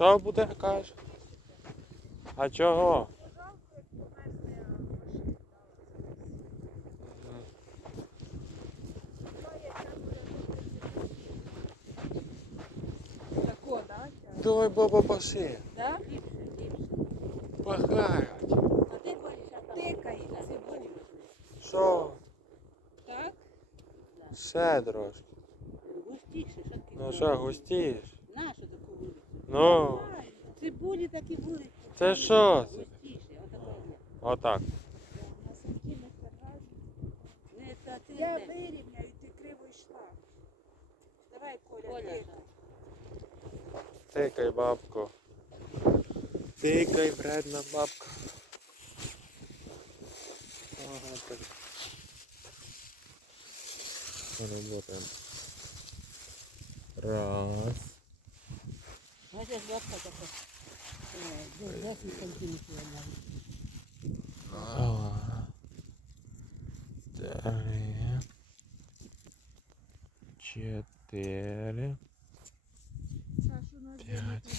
Що буде, каже? А чого? Тако, да? Давай баба паши. Да? Пахають. А ти тикай цибулю. Що? Так? Ще трошки. Густіше, що ти? Ну що, густіш? Ну, Цибулі такі вулиці. це що це? Отак. Не та Я вирівняю, ти криво йшла. Давай, Коля, Коля, тикай. Тикай, бабко. Тикай, вредна бабка. Ага, так. Работаем. Раз. Два. Три. Чотири. П'ять.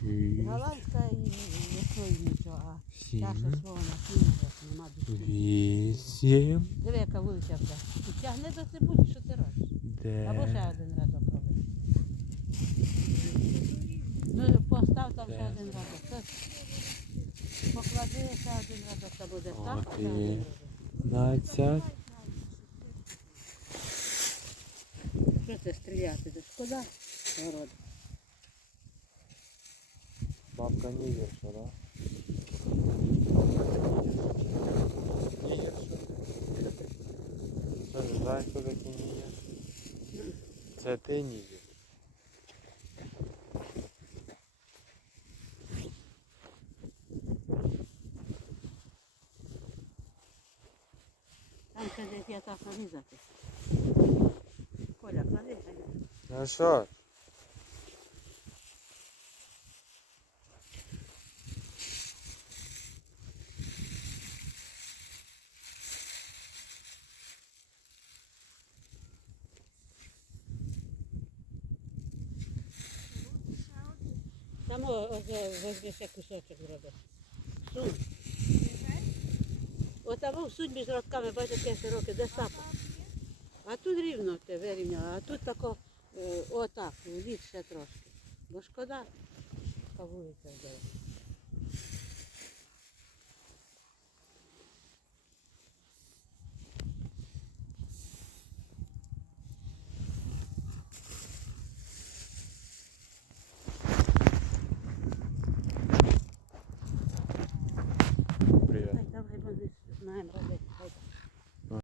Шість. Голландська і якої нічого, а та, що Сім. свого накинула, нема душі. Вісім. Диви, яка вулиця вже. І тягни до цибулі, що ти робиш? Або ще Дев'ять. один рядок Постав там ще один рядок. Це Поклади ще один рядок, та буде так. От і- один рядок. Двадцять. Що це стріляти? Це шкода город. Бабка не гірша, да? Не гірша? Що ж, знаєш, хто такий Нігер? Це ти Нігер. Там Коля, клади. Ну що? Там ось о, возьми ще кусочок зроби. Сунь. Отамо суть між рядками, бачите, яке широке, де сапа. А тут рівно те вирівняло, а тут тако, е, отак, лід ще трошки. Бо шкода, яка вулиця.